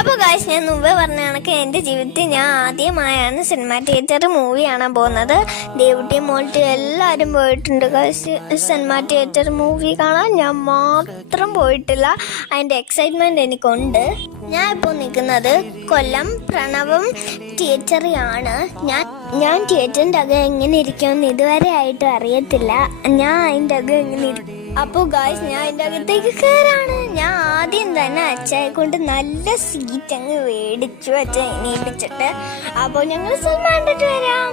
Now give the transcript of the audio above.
അപ്പൊ ഗായ്സ്, ഞാൻ മുമ്പേ പറഞ്ഞ കണക്ക് എന്റെ ജീവിതത്തിൽ ഞാൻ ആദ്യമായാണ് സിനിമ തിയേറ്റർ മൂവി കാണാൻ പോകുന്നത്. ദേവുട്ടി മോൾട്ടി എല്ലാവരും പോയിട്ടുണ്ട് ഗായ്സ് സിനിമ തിയേറ്റർ മൂവി കാണാൻ. ഞാൻ മാത്രം പോയിട്ടില്ല. അതിന്റെ എക്സൈറ്റ്മെന്റ് എനിക്കുണ്ട്. ഞാൻ ഇപ്പോൾ നിൽക്കുന്നത് കൊല്ലം പ്രണവം തിയേറ്ററിലാണ്. ഞാൻ തിയേറ്ററിൻ്റെ അകം എങ്ങനെ ഇരിക്കുമെന്ന് ഇതുവരെ ആയിട്ട് അറിയത്തില്ല. ഞാൻ അതിൻ്റെ അകം എങ്ങനെ ഇരിക്കും. അപ്പോൾ ഗായ്സ്, ഞാൻ അതിൻ്റെ അകത്തേക്ക് കയറാണ്. ഞാൻ ആദ്യം തന്നെ അച്ഛയെ കൊണ്ട് നല്ല സീറ്റ് അങ്ങ് മേടിച്ചു, അച്ഛൻ എണീപ്പിച്ചിട്ട്. അപ്പോൾ ഞങ്ങൾ സിനിമ കണ്ടിട്ട് വരാം.